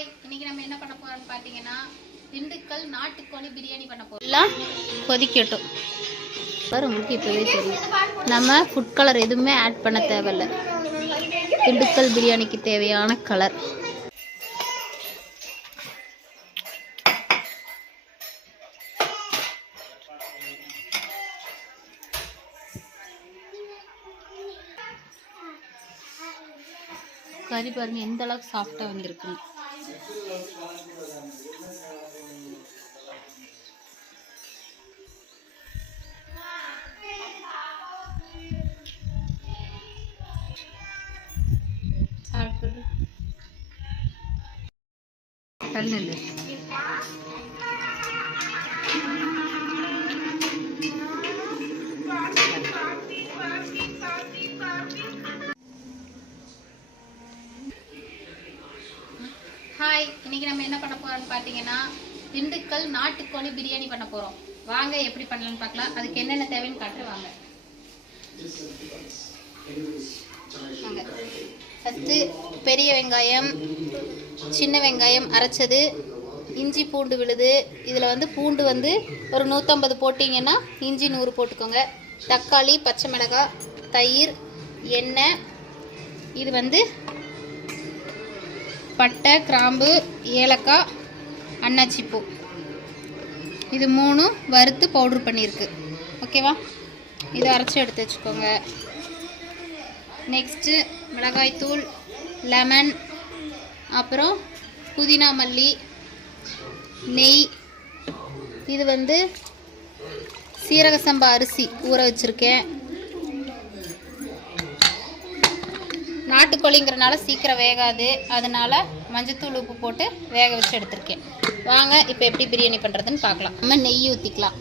Hi, இன்னைக்கு நம்ம என்ன பண்ண போறோம்னு பார்த்தீங்கன்னா திண்டுக்கல் நாட்டுக்கோழி பிரியாணி பண்ண போறோம். எல்லாம் கொதிக்கட்டும். உங்களுக்கு இப்போவே தெரியும், நம்ம ஃபுட் கலர் எதுவுமே ஆட் பண்ண தேவையில்லை. திண்டுக்கல் பிரியாணிக்கு தேவையான கலர். கறி பாருங்க எந்த அளவுக்கு சாஃப்டா வந்திருக்கு. ஹாய், இன்னைக்கு நம்ம என்ன பண்ண போறோம்னு பார்த்தீங்கன்னா திண்டுக்கல் நாட்டுக்கோழி பிரியாணி பண்ண போறோம். வாங்க எப்படி பண்ணலாம்னு பார்க்கலாம். அதுக்கு என்னென்ன தேவைன்னு காட்டுவாங்க. ஃபஸ்ட்டு பெரிய வெங்காயம், சின்ன வெங்காயம் அரைச்சது, இஞ்சி பூண்டு விழுது. இதில் பூண்டு ஒரு 150 போட்டிங்கன்னா இஞ்சி 100 போட்டுக்கோங்க. தக்காளி, பச்சை மிளகாய், தயிர், எண்ணெய். இது பட்டை, கிராம்பு, ஏலக்காய், அன்னாச்சிப்பூ. இது 3 வறுத்து பவுட்ரு பண்ணியிருக்கு. ஓகேவா? இதை அரைச்சி எடுத்து வச்சுக்கோங்க. நெக்ஸ்ட்டு மிளகாய்த்தூள், லெமன், அப்புறம் புதினா மல்லி, நெய். இது சீரக சம்பா அரிசி ஊற வச்சுருக்கேன். நாட்டுக்கோழிங்கிறனால சீக்கிரம் வேகாது, அதனால் மஞ்சத்தூள் உப்பு போட்டு வேக வச்சு எடுத்திருக்கேன். வாங்க இப்போ எப்படி பிரியாணி பண்ணுறதுன்னு பார்க்கலாம். நம்ம நெய் ஊற்றிக்கலாம்.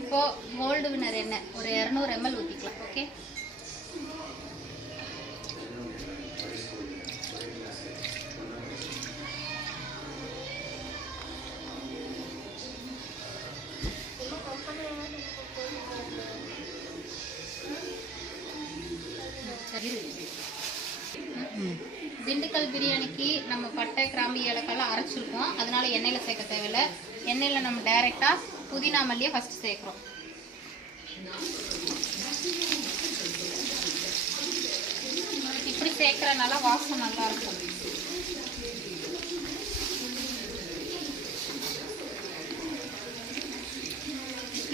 இப்போ கோல்டு வினர் எண்ணெய் ஒரு 200 ml ஊற்றிக்கலாம். ஓகே, திண்டுக்கல் பிரியாணிக்கு நம்ம பட்டை, கிராம்பு, ஏலக்காய்லாம் அரைச்சிருக்கோம். அதனால எண்ணெயில் சேர்க்க தேவையில்லை. எண்ணெயில் நம்ம டைரெக்டாக புதினா மல்லியை ஃபஸ்ட்டு சேர்க்குறோம். இப்படி சேர்க்குறதுனால வாசனை நல்லாயிருக்கும்.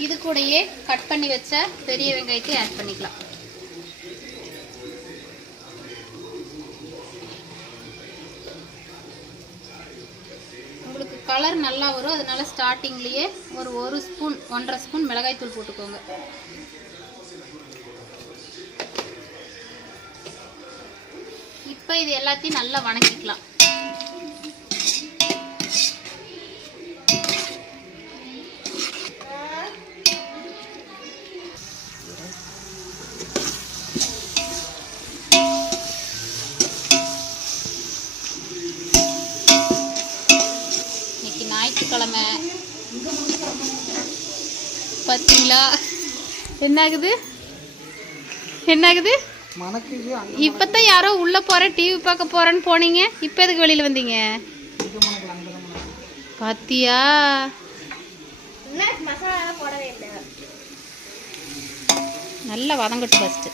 இது கூடயே கட் பண்ணி வச்ச பெரிய வெங்காயத்தை ஆட் பண்ணிக்கலாம். உங்களுக்கு கலர் நல்லா வரும், அதனால ஸ்டார்டிங்லேயே ஒரு ஸ்பூன் 1.5 ஸ்பூன் மிளகாய்த்தூள் போட்டுக்கோங்க. இப்போ இது எல்லாத்தையும் நல்லா வணக்கிக்கலாம். ஞாயிற்றுக்கிழமை பார்த்தீங்களா? என்னாகுது இப்போத்தான் யாரோ உள்ளே போகிறேன் டிவி பார்க்க போகிறேன்னு போனீங்க. இப்போ எதுக்கு வெளியில் வந்தீங்க? பாத்தியா? நல்லா வதங்கட்டும் ஃபஸ்ட்டு.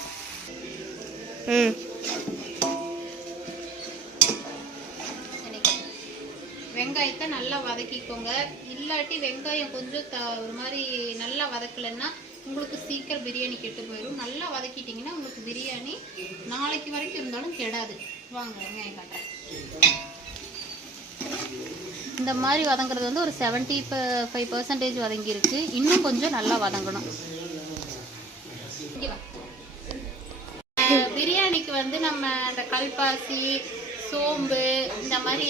வெங்காயத்தை நல்லா வதக்கிக்கோங்க. இல்லாட்டி வெங்காயம் கொஞ்சம் ஒரு மாதிரி நல்லா வதக்கலைன்னா உங்களுக்கு சீக்கிரம் பிரியாணி கெட்டு போயிடும். நல்லா வதக்கிட்டிங்கன்னா உங்களுக்கு பிரியாணி நாளைக்கு வரைக்கும் இருந்தாலும் கெடாது. வாங்க வெங்காயம் காட்டுறேன். இந்த மாதிரி வதங்குறது ஒரு 75% வதங்கிருக்கு. இன்னும் கொஞ்சம் நல்லா வதங்கணும். பிரியாணிக்கு நம்ம இந்த கல்பாசி, சோம்பு, இந்த மாதிரி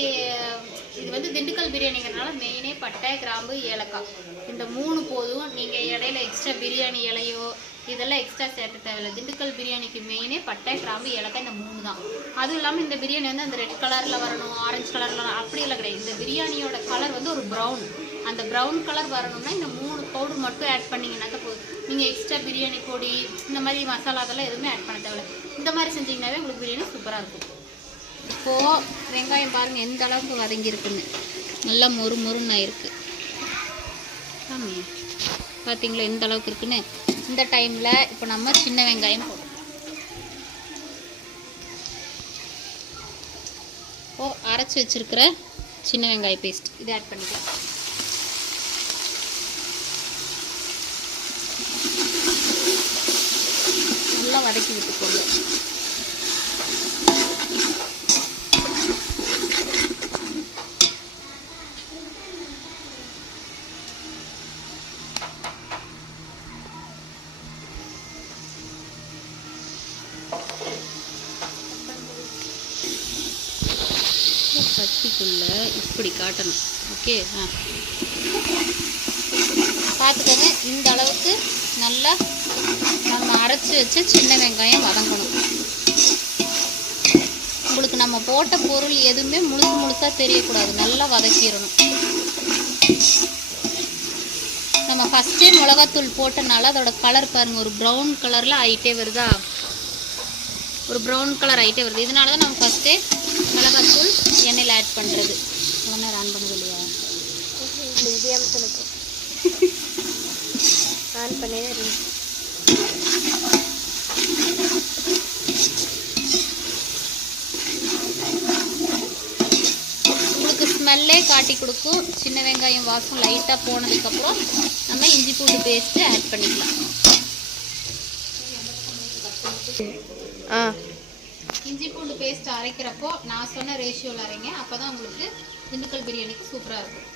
இது திண்டுக்கல் பிரியாணிங்கிறதுனால மெயினே பட்டை, கிராம்பு, ஏலக்காய் இந்த 3 போதும். நீங்கள் இடையில எக்ஸ்ட்ரா பிரியாணி இலையோ இதெல்லாம் எக்ஸ்ட்ரா சேர்க்க தேவையில்லை. திண்டுக்கல் பிரியாணிக்கு மெயினே பட்டை, கிராம்பு, ஏலக்காய், இந்த 3 தான். அதுவும் இல்லாமல் இந்த பிரியாணி வந்து அந்த ரெட் கலரில் வரணும், ஆரஞ்சு கலரில் அப்படியெல்லாம் கிடையாது. இந்த பிரியாணியோட கலர் வந்து ஒரு ப்ரௌன், அந்த ப்ரௌன் கலர் வரணும்னா இந்த 3 பவுடர் மட்டும் ஆட் பண்ணிங்கன்னாக்க போதும். நீங்கள் எக்ஸ்ட்ரா பிரியாணி பொடி இந்த மாதிரி மசாலா அதெல்லாம் எதுவுமே ஆட் பண்ண தேவையில்லை. இந்த மாதிரி செஞ்சிங்கனாவே உங்களுக்கு பிரியாணி சூப்பராக இருக்கும். இப்போது வெங்காயம் பாருங்கள் எந்த அளவுக்கு வதங்கியிருக்குன்னு, நல்லா மொறு மொறுன்னு ஆயிருக்கு. ஆமாம், பார்த்தீங்களா எந்த அளவுக்கு இருக்குன்னு. இந்த டைமில் இப்போ நம்ம சின்ன வெங்காயம் போடுறோம். அரைச்சி வச்சிருக்கிற சின்ன வெங்காய பேஸ்ட் இது ஆட் பண்ணிக்கலாம். நல்லா வதக்கி விட்டுக்கோங்க. சட்டிக்குள்ள இப்படி காட்டணும். ஓகே, பார்த்துக்கோங்க. இந்த அளவுக்கு நல்லா நம்ம அரைச்சி வச்சு சின்ன வெங்காயம் வதங்கணும். உங்களுக்கு நம்ம போட்ட பொருள் எதுவுமே முழுசாக தெரியக்கூடாது, நல்லா வதக்கிடணும். நம்ம ஃபஸ்ட்டே மிளகாத்தூள் போட்டனால அதோட கலர் பாருங்கள், ஒரு ப்ரௌன் கலரில் ஆகிட்டே வருதா, ஒரு ப்ரௌன் கலர் ஆகிட்டே வருது. இதனால தான் நம்ம ஃபஸ்ட்டே மிளகாத்தூள் எண்ணெயில் ஆட் பண்ணுறது. இவ்வளோ நேரம் ஆன் பண்ணுறது இல்லையா? ஆன் பண்ணே உங்களுக்கு ஸ்மெல்லே காட்டி கொடுக்கும். சின்ன வெங்காயம் வாசம் லைட்டாக போனதுக்கப்புறம் நம்ம இஞ்சி பூண்டு பேஸ்ட்டு ஆட் பண்ணிக்கலாம். இஞ்சி பூண்டு பேஸ்ட் அரைக்கிறப்போ நான் சொன்ன ரேஷியோவில் அரைங்க, அப்போ தான் உங்களுக்கு திண்டுக்கல் பிரியாணிக்கு சூப்பராக இருக்கும்.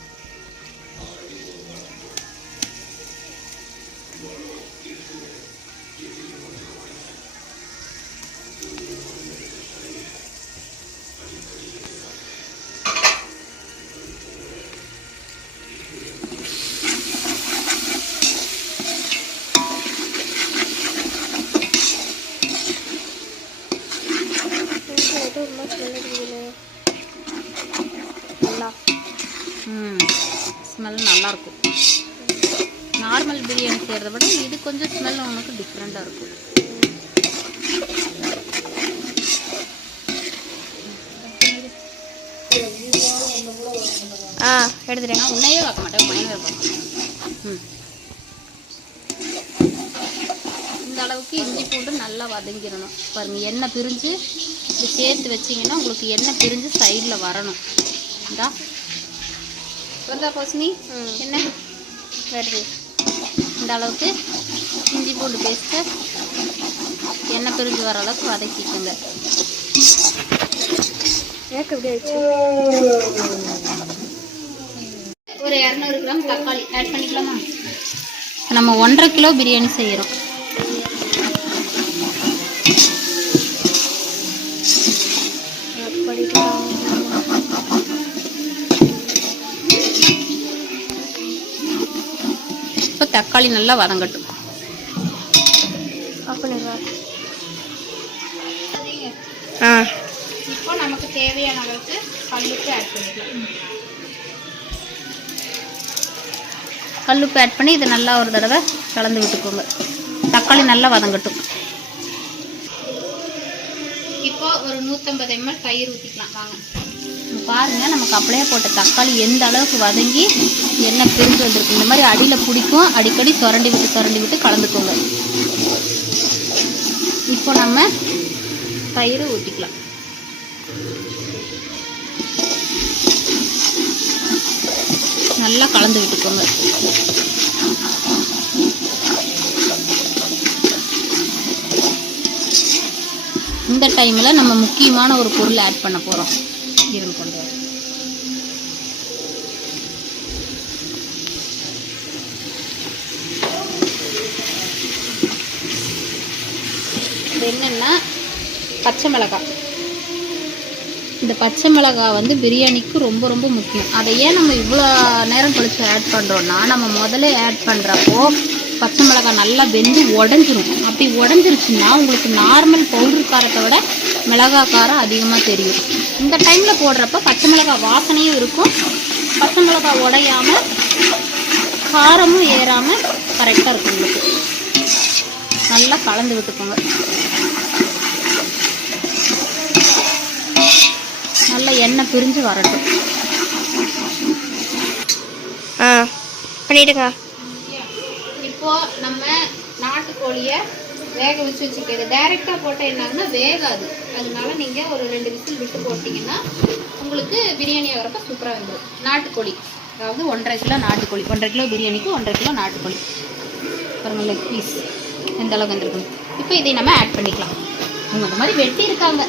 ஸ்மெல் நல்லாயிருக்கும். நார்மல் பிரியாணி செய்கிறத விட இது கொஞ்சம் ஸ்மெல் உனக்கு டிஃப்ரெண்ட்டாக இருக்கும். எடுத்துட்டேன். உன்னையே பார்க்க மாட்டேன், மயனவே பார்க்க. இந்த அளவுக்கு இஞ்சி பூண்டு நல்லா வதங்கிடணும். பாருங்கள், எண்ணெய் பிரிஞ்சு இது சேர்த்து வச்சிங்கன்னா உங்களுக்கு எண்ணெய் பிரிஞ்சு சைடில் வரணும். இந்தா வருதா போஸ்னி? என்ன வருது? இந்த அளவுக்கு இஞ்சி பூண்டு பேஸ்ட்டு எண்ணெய் பிரிஞ்சு வர அளவுக்கு வதக்கிக்கோங்க. ஒரு 200 கிராம் தக்காளி ஆட் பண்ணிக்கலாமா? நம்ம 1.5 கிலோ பிரியாணி செய்கிறோம். இப்போ தக்காளி நல்லா வதங்கட்டும். இப்போ நமக்கு தேவையான அளவுக்கு கல்லுப்பு ஆட் பண்ணிக்கலாம். கல்லுப்பு ஆட் பண்ணி இதை நல்லா ஒரு தடவை கலந்து விட்டுக்கோங்க. தக்காளி நல்லா வதங்கட்டும். இப்போ ஒரு 150 ml தயிர் ஊற்றிக்கலாம். வாங்க பாருங்கள், நமக்கு அப்படியே போட்ட தக்காளி எந்த அளவுக்கு வதங்கி எண்ணெய் பிரிஞ்சு வந்துருக்கு. இந்த மாதிரி அடியில் பிடிக்கும், அடிக்கடி சுரண்டி விட்டு கலந்துக்கோங்க. இப்போ நம்ம தயிர் ஊற்றிக்கலாம். நல்லா கலந்து விட்டுக்கோங்க. இந்த டைமில் நம்ம முக்கியமான ஒரு பொருள் ஆட் பண்ண போகிறோம். இருங்க கொண்டு வர. என்னென்னா பச்சை மிளகாய். இந்த பச்சை மிளகாய் வந்து பிரியாணிக்கு ரொம்ப ரொம்ப முக்கியம். அதை ஏன் நம்ம இவ்வளோ நேரம் கழிச்சு ஆட் பண்ணுறோன்னா, நம்ம முதல்ல ஆட் பண்ணுறப்போ பச்சை மிளகாய் நல்லா வெந்து உடஞ்சிரும். அப்படி உடஞ்சிருச்சுன்னா உங்களுக்கு நார்மல் பவுடர் காரத்தை விட மிளகாய் காரம் அதிகமாக தெரியும். இந்த டைமில் போடுறப்ப பச்சை மிளகாய் வாசனையும் இருக்கும், பச்சை மிளகாய் உடையாமல் காரமும் ஏறாமல் கரெக்டாக இருக்கும். உங்களுக்கு நல்லா கலந்து விட்டுக்கோங்க. நல்லா எண்ணெய் பிரிஞ்சு வரட்டும். பண்ணிடுங்க. இப்போ நம்ம நாட்டுக்கோழியை வேக வச்சுக்கிறது டைரெக்டாக போட்டால் என்னாகுன்னா வேகாது. அதனால நீங்கள் ஒரு 2 விசில் விட்டு போட்டிங்கன்னா உங்களுக்கு பிரியாணி ஆகிறப்ப சூப்பராக வந்துடும். நாட்டுக்கோழி, அதாவது 1.5 கிலோ நாட்டுக்கோழி, 1.5 கிலோ பிரியாணிக்கு 1.5 கிலோ நாட்டுக்கோழி. பாருங்க லெக் பீஸ் எந்த அளவுக்கு வந்துருக்கணும். இப்போ இதை நம்ம ஆட் பண்ணிக்கலாம். அவங்க அந்த மாதிரி வெட்டி இருக்காங்க.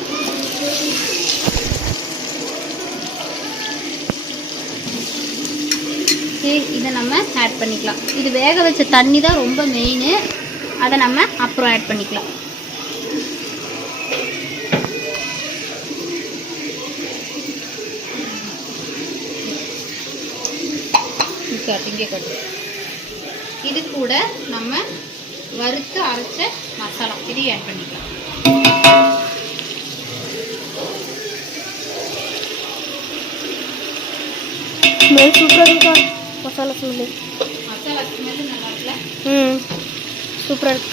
இதை நம்ம ஆட் பண்ணிக்கலாம். இது வேக வச்ச தண்ணி தான் ரொம்ப மெயின், அதை நம்ம அப்புறம் ஆட் பண்ணிக்கலாம். இங்கே கட்டு. இது கூட நம்ம வறுத்து அரைச்ச மசாலா இதையும் ஆட் பண்ணிக்கலாம். சூப்பராக இருக்கா மசாலா ஸ்மெல்லு? மசாலா ஸ்மெல்லு நல்லா இருக்குல்ல? சூப்பராக இருக்கு.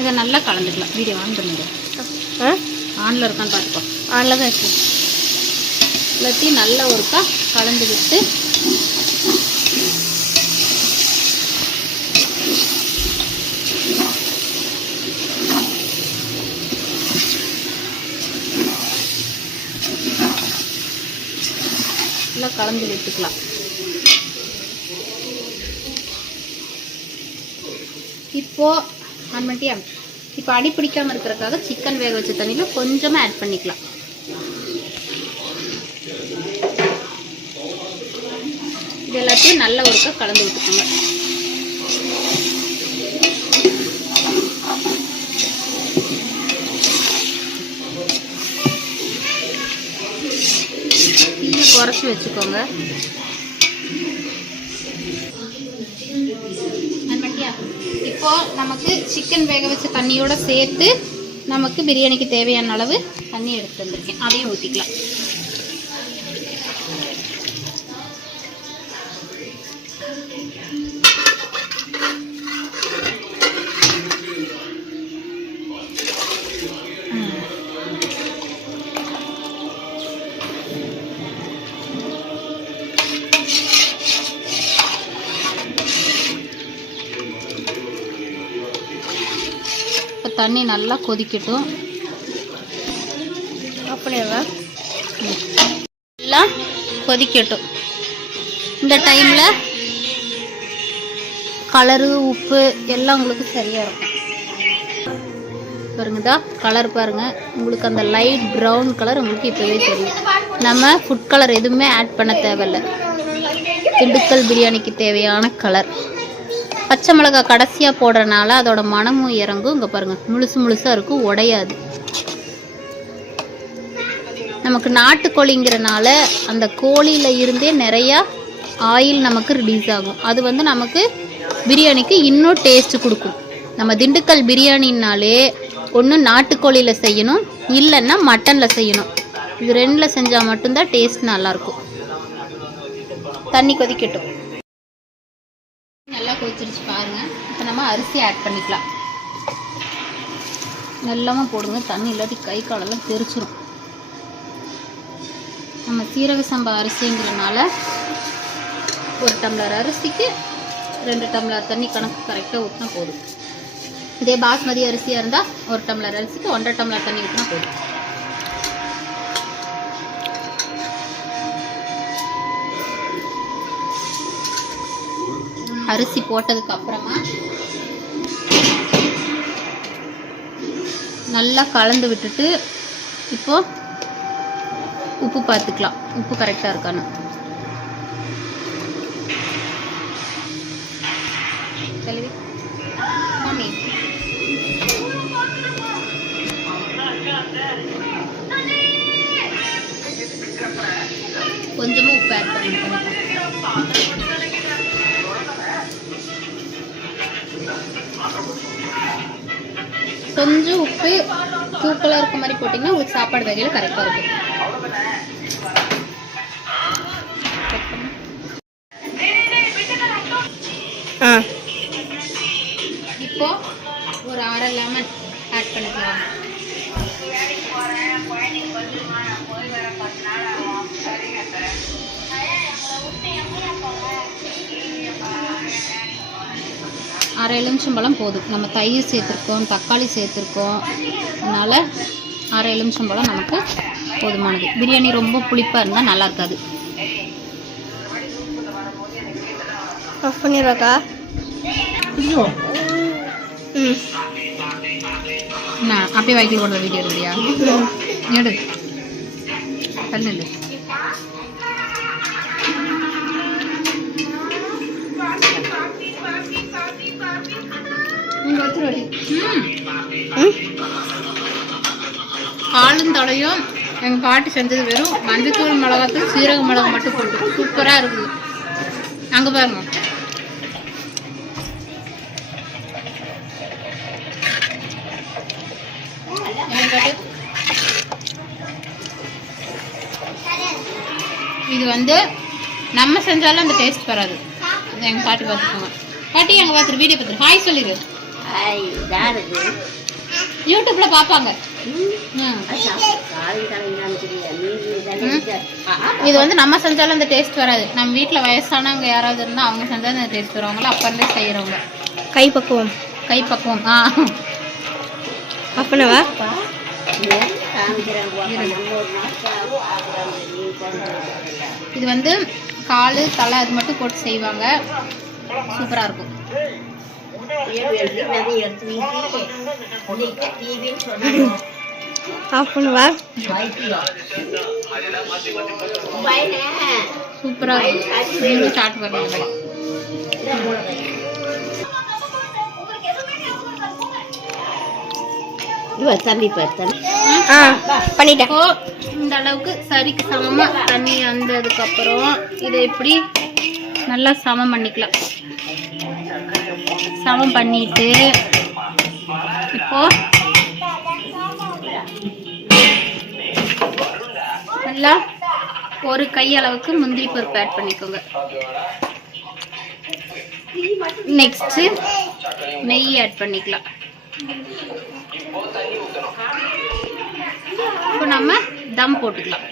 இதை நல்லா கலந்துக்கலாம். வீடியோ ஆன் பண்ணுங்க. ஆனில் இருக்கான்னு பார்த்துக்கோ. ஆனில் தான் இருக்கு. எல்லாத்தையும் நல்லா ஒருக்கா கலந்து விட்டு நல்லா கலந்து விட்டுக்கலாம். இப்போ ஆன்மட்டியா இப்போ அடி பிடிக்காமல் இருக்கிறதுக்காக சிக்கன் வேக வச்ச தண்ணியில் கொஞ்சமாக ஆட் பண்ணிக்கலாம். இது எல்லாத்தையும் நல்ல ஒருக்கா கலந்து விட்டுக்கோங்க. தீயை குறைச்சி வச்சுக்கோங்க. இப்போ நமக்கு சிக்கன் வேக வச்ச தண்ணியோட சேர்த்து நமக்கு பிரியாணிக்கு தேவையான அளவு தண்ணி எடுத்து வந்திருக்கேன். அதையும் ஊற்றிக்கலாம். தண்ணி நல்லா கொதிக்கட்டும். அப்படியாவா? நல்லா கொதிக்கட்டும். இந்த டைமில் கலரு உப்பு எல்லாம் உங்களுக்கு சரியாக இருக்கும். பாருங்கதா கலர் பாருங்கள். உங்களுக்கு அந்த லைட் ப்ரௌன் கலர் உங்களுக்கு இப்போவே தெரியும். நம்ம ஃபுட் கலர் எதுவுமே ஆட் பண்ண தேவையில்லை. திண்டுக்கல் பிரியாணிக்கு தேவையான கலர். பச்சை மிளகாய் கடைசியாக போடுறனால அதோட மனமும் இறங்கும். இங்கே பாருங்கள் முழுசு முழுசாக இருக்கும், உடையாது. நமக்கு நாட்டுக்கோழிங்கிறனால அந்த கோழியில் இருந்தே நிறையா ஆயில் நமக்கு ரிலீஸ் ஆகும். அது வந்து நமக்கு பிரியாணிக்கு இன்னும் டேஸ்ட்டு கொடுக்கும். நம்ம திண்டுக்கல் பிரியாணினாலே ஒன்று நாட்டுக்கோழியில் செய்யணும், இல்லைன்னா மட்டனில் செய்யணும். இது 2ல் செஞ்சால் மட்டும்தான் டேஸ்ட் நல்லாயிருக்கும். தண்ணி கொதிக்கட்டும். நல்லா கொதிச்சிருச்சு பாருங்கள். இப்போ நம்ம அரிசி ஆட் பண்ணிக்கலாம். நல்லாமல் போடுங்க, தண்ணி இல்லாட்டி கை காலெல்லாம் தெரிச்சிரும். நம்ம சீரக சம்பா அரிசிங்கிறனால 1 டம்ளர் அரிசிக்கு 2 டம்ளர் தண்ணி கணக்கு கரெக்டாக ஊற்றினா போதும். இதே பாஸ்மதி அரிசியாக இருந்தால் 1 டம்ளர் அரிசிக்கு 1.5 டம்ளர் தண்ணி ஊற்றினா போதும். அரிசி போட்டதுக்கு அப்புறமா நல்லா கலந்து விட்டுட்டு இப்போ உப்பு பார்த்துக்கலாம். உப்பு கரெக்டாக இருக்கான்னு. கொஞ்சம் கொஞ்சமாக உப்பு ஆட் பண்ணிக்கலாம். கொஞ்சம் உப்பு தூக்கலாக இருக்க மாதிரி போட்டிங்கன்னா உங்களுக்கு சாப்பாடு வகையில் கரெக்டாக இருக்கும். இப்போ ஒரு 1/2 லெமன் ஆட் பண்ணிக்கலாம். அரை எலுமிச்சம்பழம் போதும். நம்ம தயிர் சேர்த்துருக்கோம், தக்காளி சேர்த்துருக்கோம், அதனால் அரை எலுமிச்சம்பழம் நமக்கு போதுமானது. பிரியாணி ரொம்ப புளிப்பாக இருந்தால் நல்லா இருக்காது. ஆஃப் பண்ணிடுறாக்கா? நான் அப்படியே வைக்கல் போடுற வீடியோ இல்லையா? எடு தள்ளு. ஆளும் தலையும் எங்கள் பாட்டி செஞ்சது வெறும் மஞ்சத்தூள், மிளகாத்தூள், சீரக மிளகா மட்டும் போட்டு சூப்பராக இருக்குது. அங்கே பாருங்க. இது வந்து நம்ம செஞ்சாலும் அந்த டேஸ்ட் வராது. எங்கள் பாட்டி பார்த்துக்கோங்க. பாட்டி எங்கள் பார்த்துரு, வீடியோ பார்த்துரு, ஹாய் சொல்லிடு. யூடியூப்ல பார்ப்பாங்க. இது வந்து நம்ம செஞ்சாலும் அந்த டேஸ்ட் வராது. நம்ம வீட்டில் வயசானவங்க யாராவது இருந்தால் அவங்க செஞ்சால் அந்த டேஸ்ட் வருவாங்களா, அப்போ இருந்தே செய்கிறவங்க. கைப்பக்குவம். அப்பனவா இது வந்து கால், தலை அது மட்டும் போட்டு செய்வாங்க. சூப்பராக இருக்கும். அப்பனவா சூப்பராக இருக்கும். ஸ்டார்ட் பண்ணுங்க. பண்ணிட்டேன். இந்த அளவுக்கு சரிக்கு சமமா தண்ணி வந்ததுக்கு அப்புறம் இதை இப்படி நல்லா சமம் பண்ணிக்கலாம். சமம் பண்ணிட்டு இப்போ நல்லா ஒரு கை அளவுக்கு முந்திரி பருப்பு ஆட் பண்ணிக்கோங்க. நெக்ஸ்ட் நெய் ஆட் பண்ணிக்கலாம். இப்போ நம்ம தம் போட்டுக்கலாம்.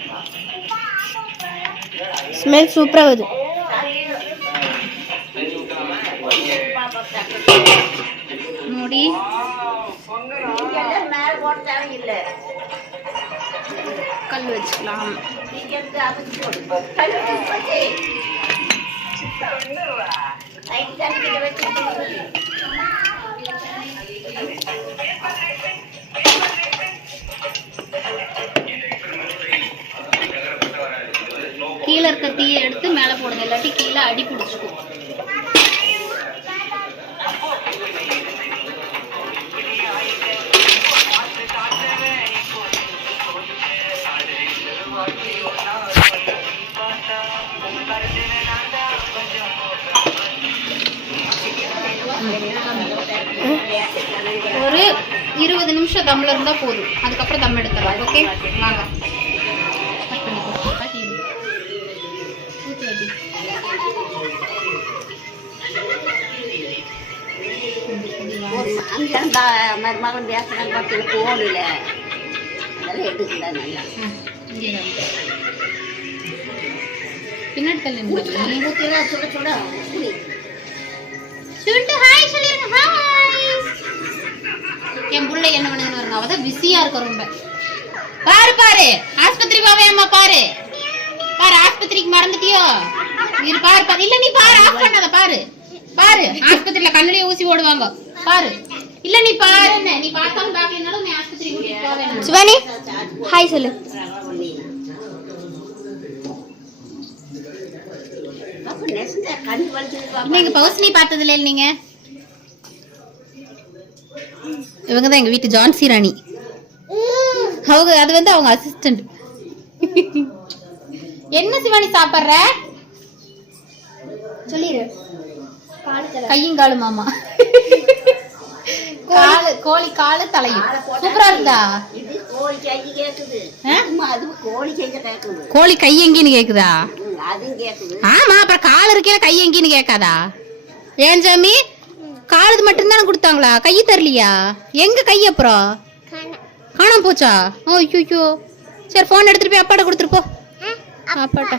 ஸ்மெல் சூப்பரா வருது. மூடி கல் வச்சுக்கலாம். கீழே இருக்க தீயை எடுத்து மேலே போடுங்க, இல்லாட்டி கீழே அடி பிடிச்சிக்கும். ஒரு 20 நிமிஷம் தம்ல இருந்தா போதும். அதுக்கப்புறம் தம் எடுத்துடலாம். ஓகே வாங்க. மருமகன் பேசுறாங்க போகல, அதெல்லாம் எடுக்கல. நல்லா பின்னாடி தள்ளி என் புள்ள என்ன பண்ணுதுன்னு வருங்க. அவதான் பிஸியா இருக்க ரொம்ப. பாரு பாரு ஆஸ்பத்திரி போவேம்மா. பாரு பாரு ஆஸ்பத்திரிக்கு மறந்துட்டியோ? இரு பாரு பாரு. இல்ல நீ பாரு, ஆஃப் பண்ணாத. பாரு பாரு ஆஸ்பத்திரியில கண்ணுலயே ஊசி போடுவாங்க. பாரு. இல்ல நீ பாரு. நீ பார்த்தாலும் பாக்கலனாலும் நீ ஆஸ்பத்திரி கூட்டிட்டு போவேன். சிவானி ஹாய் சொல்லு. நீங்க பௌசினி பார்த்ததுல நீங்க? இவங்க தான் எங்க வீட்டு ஜான்சி ராணி. அவங்க அது வந்து அவங்க அசிஸ்டன்ட். என்ன சிவானி சாப்பிட்ற? சொல்லிடு. கையும் காலு மாமா. காலு கோழி காலு தலையும் சூப்பரா இருந்தா. இது கோழி கை கேக்குது. அது கோழி கை கேக்குது. கோழி கை எங்கின்னு கேக்குதா? அதுவும் கேக்குது. ஆமா, அப்புறம் கால் இருக்கே கை எங்கின்னு கேட்காதா? ஏன் சாமி காலுது மட்டும்தானே கொடுத்தாங்களா? கை தரலையா? எங்க கை அப்புறம் காணாம போச்சா? ஓ ஐயோ. சரி போன் எடுத்துட்டு போய் அப்பாட்ட கொடுத்துட்டு போ. அப்பாட்ட.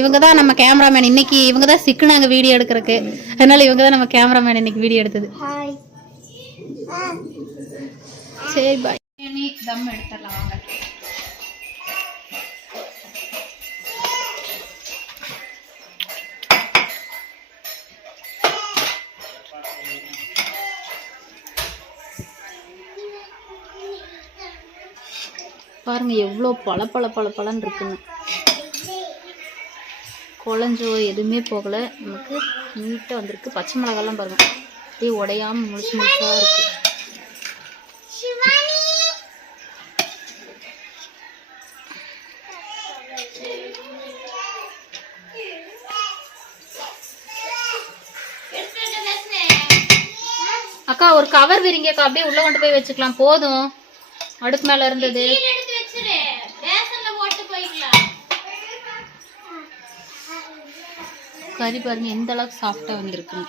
இவங்க தான் நம்ம கேமராமேன். இன்னைக்கு இவங்க தான் சிக்குனாங்க வீடியோ எடுக்கிறதுக்கு. அதனால இவங்க தான் நம்ம கேமராமேன் இன்னைக்கு வீடியோ எடுத்தது. சரி பாய். தம் எடுத்துடலாம் வாங்க. பாருங்க எவ்வளோ பழன்னு இருக்குன்னு. குழஞ்சோ எதுவுமே போகல, நமக்கு நீட்டாக வந்திருக்கு. பச்சை மிளகாலாம் பாருங்க அப்படியே உடையாம முழுசாக இருக்கு. அக்கா ஒரு கவர் விரிங்கக்கா, அப்படியே உள்ள கொண்டு போய் வச்சுக்கலாம். போதும், அடுப்பு மேல இருந்தது. கறி பாருங்க எந்த அளவுக்கு சாஃப்டா வந்திருக்கு.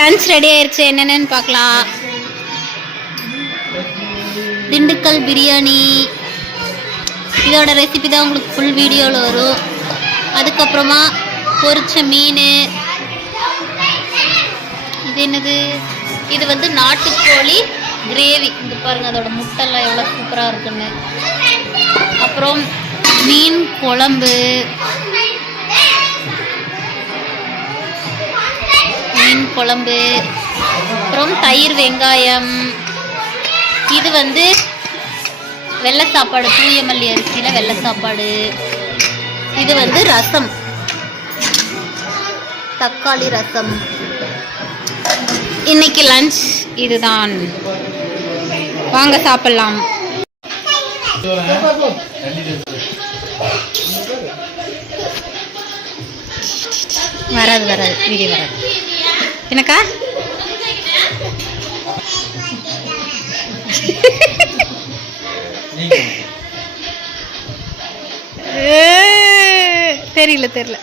லஞ்ச் ரெடி ஆயிருச்சு. என்னென்னு பார்க்கலாம். திண்டுக்கல் பிரியாணி, இதோட ரெசிபி தான் உங்களுக்கு ஃபுல் வீடியோவில் வரும். அதுக்கப்புறமா பொரிச்ச மீன். இது என்னது? இது வந்து நாட்டுக்கோழி கிரேவி. இங்கே பாருங்கள் அதோட முட்டைலாம் எவ்வளோ சூப்பராக இருக்குன்னு. அப்புறம் மீன் குழம்பு, அப்புறம் தயிர் வெங்காயம். இது வந்து வெள்ளை சாப்பாடு, தூய மல்லி அரிசியில் வெள்ளை சாப்பாடு. இது வந்து ரசம், தக்காளி ரசம். இன்னைக்கு லஞ்ச் இதுதான். வாங்க சாப்பிடலாம். வராது வீடியோ வராது. என்னக்கா? தெரியல.